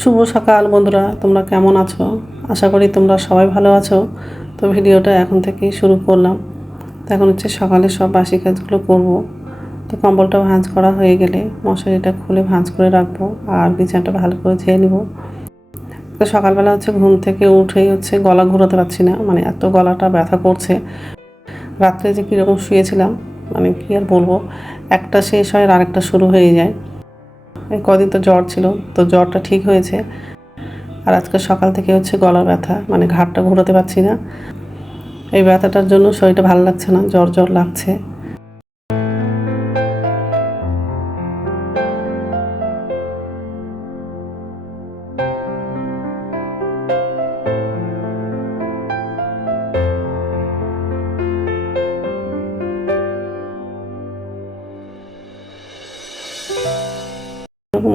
শুভ সকাল বন্ধুরা, তোমরা কেমন আছো? আশা করি তোমরা সবাই ভালো আছো। তো ভিডিওটা এখন থেকেই শুরু করলাম। তো এখন হচ্ছে সকালে সব বাসি কাজগুলো করব। তো কম্বলটা ভাঁজ করা হয়ে গেলে মশারিটা খুলে ভাঁজ করে রাখব আর বিছানাটা ভালো করে ধুয়ে নিব। তো সকালবেলা হচ্ছে ঘুম থেকে উঠেই হচ্ছে গলা ঘোরাতে পারছি না মানে এত গলাটা ব্যথা করছে। রাত্রে যে কীরকম শুয়েছিলাম মানে কী আর বলব, একটা শেষ হয় আর আরেকটা শুরু হয়ে যায়। কদিন তো জ্বর ছিল, তো জ্বরটা ঠিক হয়েছে। আর আজকে সকাল থেকে হচ্ছে গলার ব্যথা মানে ঘাটটা ঘোরাতে পারছি না। এই ব্যথাটার জন্য শরীরটা ভালো লাগছে না, জ্বর জ্বর লাগছে।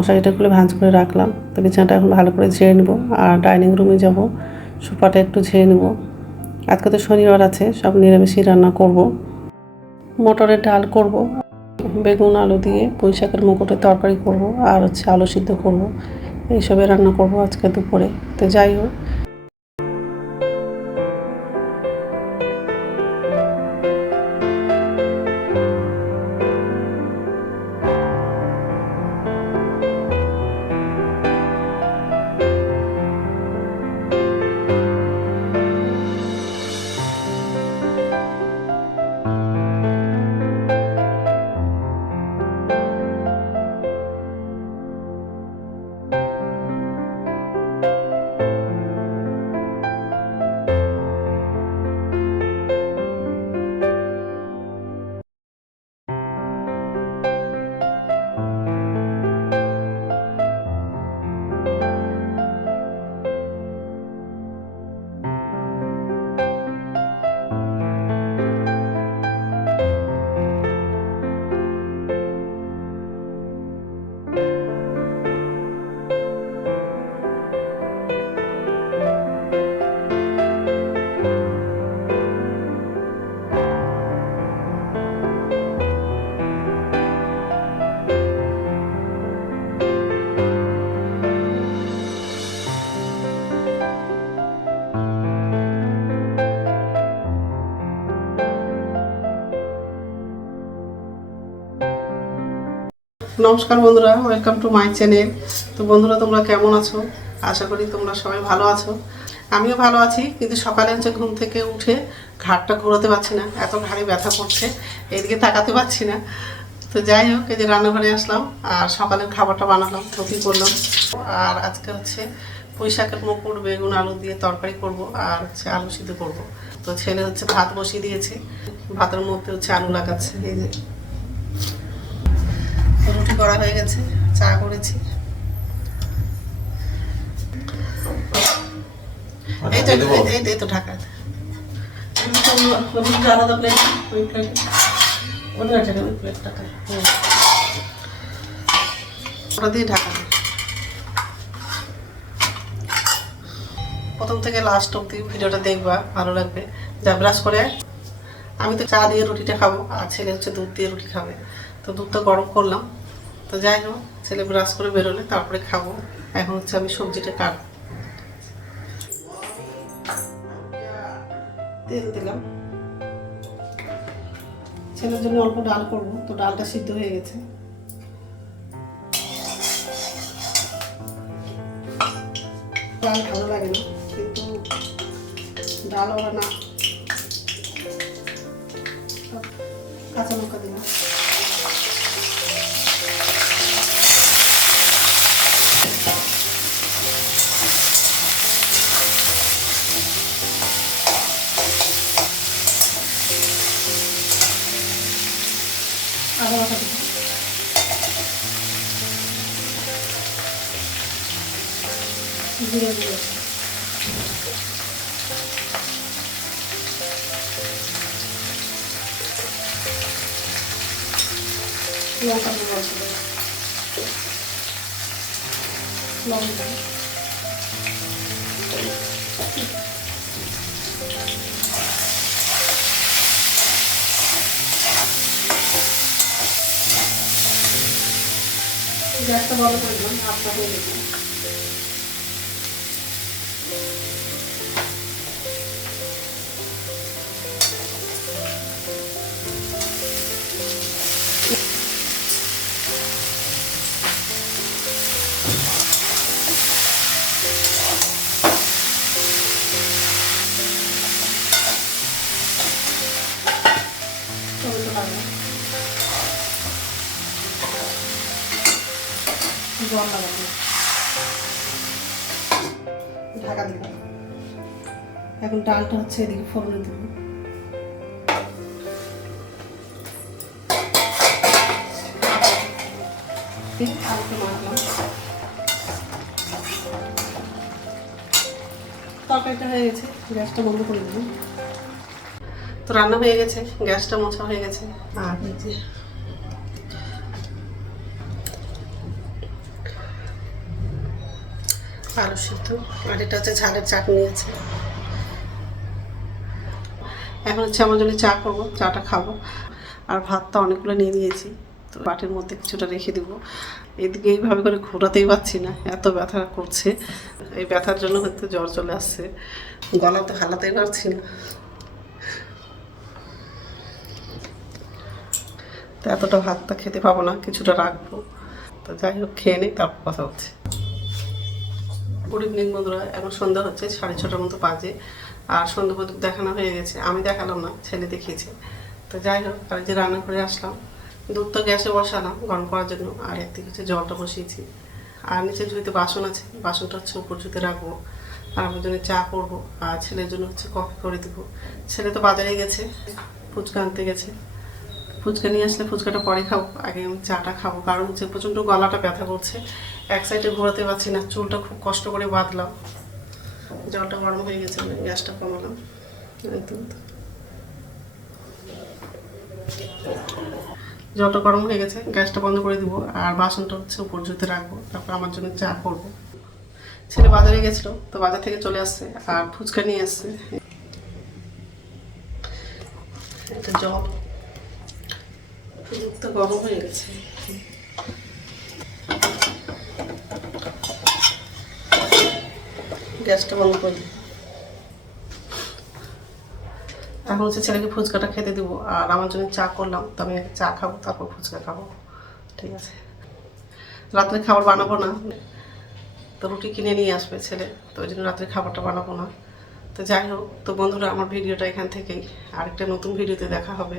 মশারিটা খুলে ভাঁজ করে রাখলাম। তো বিছানাটা এখন ভালো করে ঝেড়ে নেব। আর ডাইনিং রুমে যাব। সোফাটা একটু ঝেড়ে নেব। আজকে তো শনিবার আছে, সব নিরামিষই রান্না করব। মটরের ডাল করব। বেগুন, আলু দিয়ে পুঁই শাকের মুকুটের তরকারি করব। আর হচ্ছে আলু সিদ্ধ করব। এইসবে রান্না করব আজকে দুপুরে। তো যাই হোক নমস্কার বন্ধুরা ওয়েলকাম টু মাই চ্যানেল তো বন্ধুরা, তোমরা কেমন আছো? আশা করি তোমরা সবাই ভালো আছো। আমিও ভালো আছি, কিন্তু সকালে হচ্ছে ঘুম থেকে উঠে ঘাটটা ঘোরাতে পারছি না, এত ঘাড়ে ব্যথা করছে, এদিকে তাকাতে পারছি না। তো যাই হোক, এই যে রান্নাঘরে আসলাম, আর সকালের খাবারটা বানালাম, তো করলাম? আর আজকে হচ্ছে পুঁই শাকের মুকুর বেগুন, আলু দিয়ে তরকারি করব, আর হচ্ছে আলু সিদ্ধ করব। তো ছেলে হচ্ছে ভাত বসিয়ে দিয়েছে, ভাতের মধ্যে হচ্ছে আলু লাগাচ্ছে, এই যে। রুটি করা হয়ে গেছে চা করেছি। এই তো এই- এই- এই তো ঢাকা। আলাদা প্লেট ওই ওই। ওটা দিয়ে ঢাকা প্রথম থেকে লাস্ট অব্দি ভিডিওটা দেখবা ভালো লাগবে। যা ব্রাশ করে। আমি তো চা দিয়ে রুটিটা খাব আর ছেলে হচ্ছে দুধ দিয়ে রুটি খাবে। তো দুধটা গরম করলাম। তো যাই হোক ছেলে ব্রাশ করে বেরোলে, তারপরে খাব। এখন হচ্ছে আমি সবজিটা কাট তেল দিলাম। ছেলের জন্য অল্প ডাল করব, তো ডালটা সিদ্ধ হয়ে গেছে। ডাল ভালো লাগে না, কিন্তু ডাল ওরা না কাঁচা লঙ্কা দিলাম। আদা বাটা দিলাম জিরে দিয়ে লঙ্কা দিয়ে বলছি লঙ্কা গ্যাসটা বন্ধ করে দিলাম ভাতটা হয়ে গেছে জল লাগাবো ঢাকা দিব এখন ডালটা হচ্ছে এদিকে ফোড়নে দিব। মারলাম তরকারিটা হয়ে গেছে গ্যাসটা বন্ধ করে দিলাম তো রান্না হয়ে গেছে গ্যাসটা মোছা হয়ে গেছে। আর যে আলু সিদ্ধ আর এটা হচ্ছে ঝালের চাটনি আছে। এখন হচ্ছে আমার জন্য চা করব, চাটা খাব। আর ভাতটা অনেকগুলো নিয়ে নিয়েছি, তো বাটির মধ্যে কিছুটা রেখে দিব। এদিকে এইভাবে করে ঘোরাতেই পারছি না, এত ব্যথা করছে। এই ব্যথার জন্য হয়তো জ্বর চলে আসছে। গলা তো হালাতেই পারছি না। তো এতটা ভাতটা খেতে পাবো না, কিছুটা রাখব। তো যাই হোক, খেয়ে নিই, তারপর কথা হচ্ছে। গুড ইভিনিং বন্ধুরা, এখন সন্ধ্যা হচ্ছে, সাড়ে ছটার মতো বাজে, আর সন্ধ্যা প্রদীপ দেখানো হয়ে গেছে। আমি দেখালাম না, ছেলে দেখিয়েছে। তো যাই হোক আর যে রান্না করে আসলাম দুধ তো গ্যাসে বসালাম, গরম করার জন্য, আর একদিকে হচ্ছে জলটা বসিয়েছি। আর নিচে ঝুড়িতে বাসন আছে, বাসনটা হচ্ছে উপর ঝুঁতে রাখব। আর আমার জন্য চা করব, আর ছেলের জন্য হচ্ছে কফি করে দেবো। ছেলে তো বাজারে গেছে, ফুচকা আনতে গেছে। ফুচকা নিয়ে আসলে ফুচকাটা পরে খাব, আগে আমি চাটা খাব, কারণ হচ্ছে প্রচণ্ড গলাটা ব্যথা করছে। এক সাইডে ঘোরাতে পারছি না, চুলটা খুব কষ্ট করে বাঁধলাম। জলটা গরম হয়ে গেছে, আমি গ্যাসটা কমালাম। জলটা গরম হয়ে গেছে, গ্যাসটা বন্ধ করে দিব, আর বাসনটা হচ্ছে উপর জুতে রাখব, তারপর আমার জন্য চা করব। ছেলে বাজারে গেছিল, তো বাজার থেকে চলে আসছে, আর ফুচকা নিয়ে আসছে এটা জল দুধটা গরম হয়ে গেছে। গ্যাসটা বন্ধ করে। এখন হচ্ছে ছেলেকে ফুচকাটা খেতে দিব, আর আমার জন্য চা করলাম, তো আমি চা খাব, তারপর ফুচকা খাব। ঠিক আছে। রাত্রে খাবার বানাবো না, তো রুটি কিনে নিয়ে আসবে ছেলে, তো ওই জন্য রাত্রে খাবারটা বানাবো না। তো যাই হোক, তো বন্ধুরা, আমার ভিডিওটা এখান থেকেই। আরেকটা নতুন ভিডিওতে দেখা হবে।